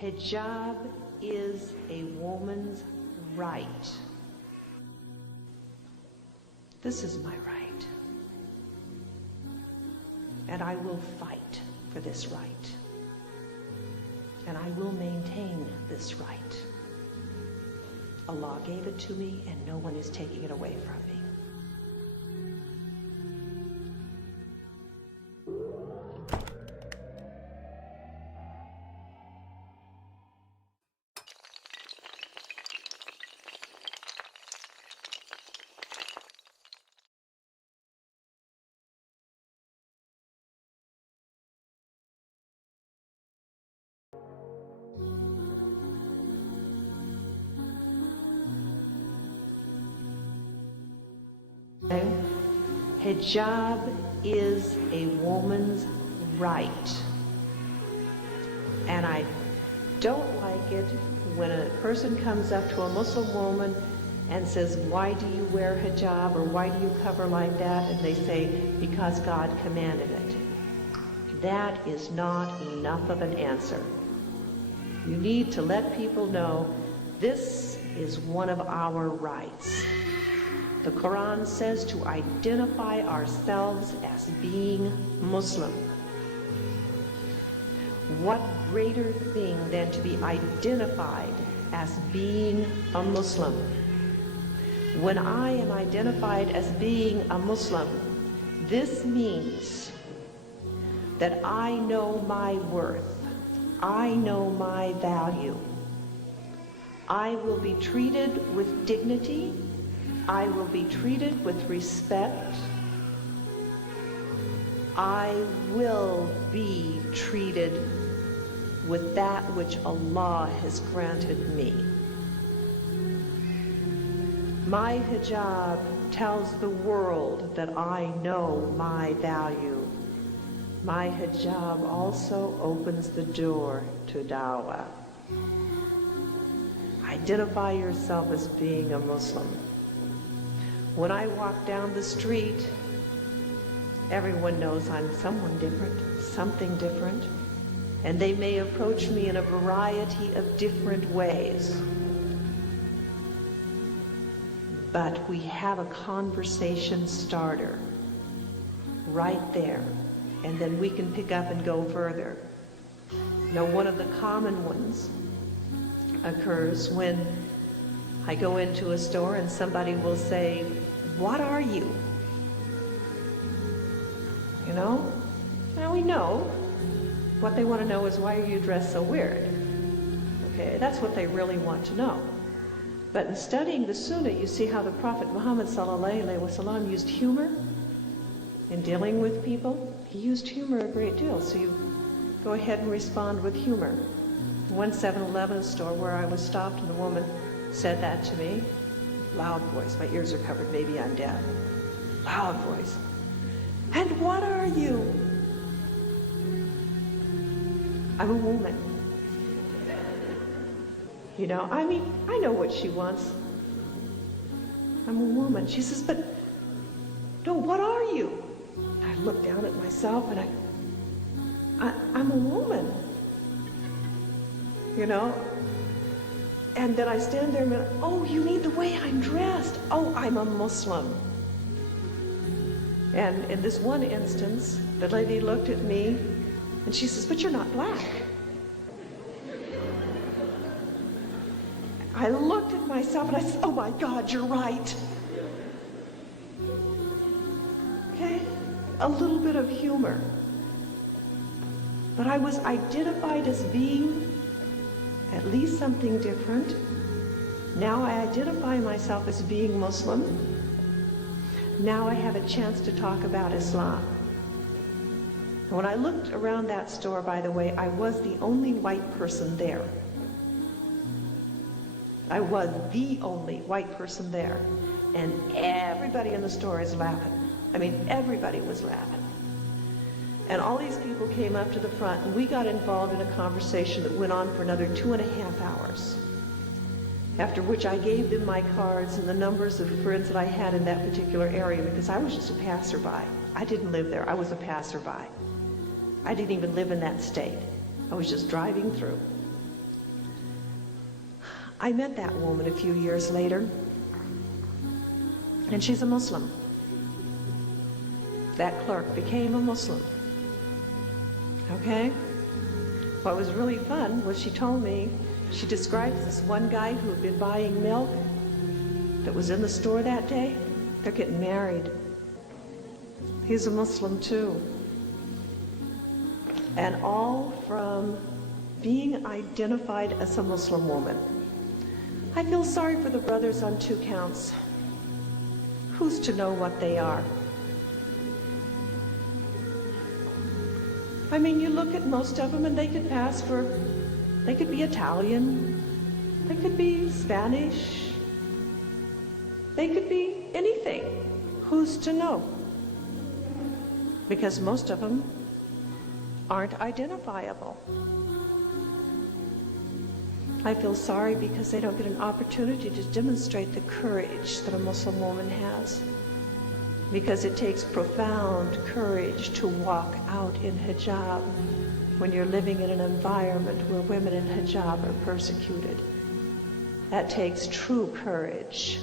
Hijab is a woman's right. This is my right. And I will fight for this right. And I will maintain this right. Allah gave it to me, and no one is taking it away from me. Hijab is a woman's right. And I don't like it when a person comes up to a Muslim woman and says, why do you wear hijab, or why do you cover like that? And they say, because God commanded it. That is not enough of an answer. You need to let people know this is one of our rights. The Quran says to identify ourselves as being Muslim. What greater thing than to be identified as being a Muslim? When I am identified as being a Muslim, this means that I know my worth. I know my value. I will be treated with dignity. I will be treated with respect. I will be treated with that which Allah has granted me. My hijab tells the world that I know my value. My hijab also opens the door to dawah. Identify yourself as being a Muslim. When I walk down the street, everyone knows I'm someone different, something different, and they may approach me in a variety of different ways. But we have a conversation starter right there, and then we can pick up and go further. Now, one of the common ones occurs when I go into a store and somebody will say, what are you? You know? Now we know. What they want to know is, why are you dressed so weird? Okay, that's what they really want to know. But in studying the Sunnah, you see how the Prophet Muhammad ﷺ used humor in dealing with people. He used humor a great deal, so you go ahead and respond with humor. One 7-Eleven store where I was stopped, and the woman said that to me. Loud voice. My ears are covered. Maybe I'm deaf. Loud voice. And what are you? I'm a woman. You know, I mean, I know what she wants. I'm a woman. She says, but no, what are you? I look down at myself and I'm a woman. You know? And then I stand there and go, oh, you mean the way I'm dressed? Oh, I'm a Muslim. And in this one instance, the lady looked at me and she says, but you're not black. I looked at myself and I said, oh my God, you're right. Okay? A little bit of humor. But I was identified as being at least something different. Now I identify myself as being Muslim. Now I have a chance to talk about Islam. When I looked around that store, by the way, I was the only white person there. I was the only white person there. And everybody in the store is laughing. I mean, everybody was laughing. And all these people came up to the front, and we got involved in a conversation that went on for another 2.5 hours. After which I gave them my cards and the numbers of friends that I had in that particular area, because I was just a passerby. I didn't live there. I was a passerby. I didn't even live in that state. I was just driving through. I met that woman a few years later, and she's a Muslim. That clerk became a Muslim. Okay? What was really fun was she told me, she describes this one guy who had been buying milk that was in the store that day. They're getting married. He's a Muslim too. And all from being identified as a Muslim woman. I feel sorry for the brothers on 2 counts. Who's to know what they are? I mean, you look at most of them and they could pass for, they could be Italian, they could be Spanish, they could be anything. Who's to know? Because most of them aren't identifiable. I feel sorry because they don't get an opportunity to demonstrate the courage that a Muslim woman has. Because it takes profound courage to walk out in hijab when you're living in an environment where women in hijab are persecuted. That takes true courage.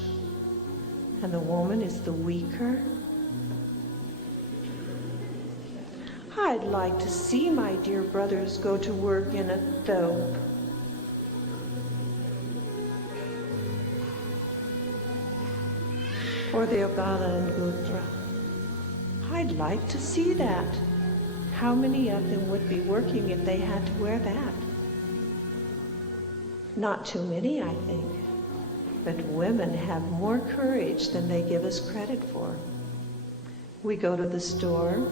And the woman is the weaker. I'd like to see my dear brothers go to work in it, though. Or the Abala and Gutra. I'd like to see that. How many of them would be working if they had to wear that? Not too many, I think. But women have more courage than they give us credit for. We go to the store,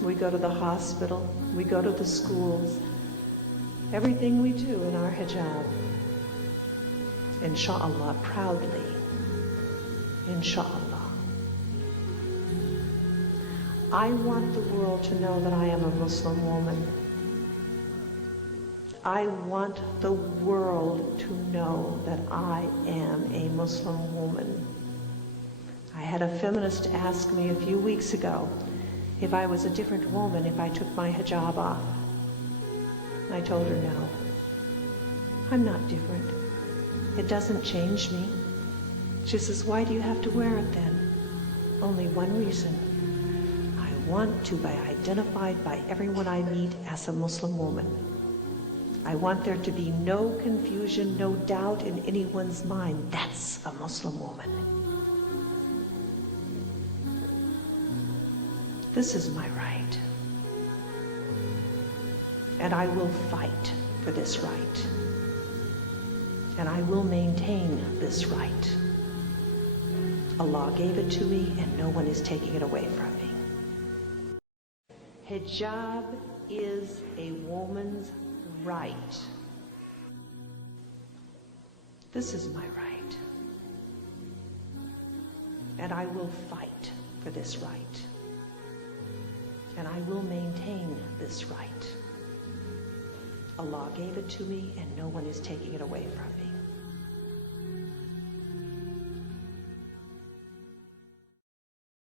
we go to the hospital, we go to the schools. Everything we do in our hijab. Insha'Allah, proudly. Insha'Allah. I want the world to know that I am a Muslim woman. I want the world to know that I am a Muslim woman. I had a feminist ask me a few weeks ago if I was a different woman if I took my hijab off. I told her no. I'm not different. It doesn't change me. She says, why do you have to wear it then? Only one reason. I want to be identified by everyone I meet as a Muslim woman. I want there to be no confusion, no doubt in anyone's mind. That's a Muslim woman. This is my right. And I will fight for this right. And I will maintain this right. Allah gave it to me, and no one is taking it away from me. Hijab is a woman's right. This is my right. And I will fight for this right. And I will maintain this right. Allah gave it to me, and no one is taking it away from me.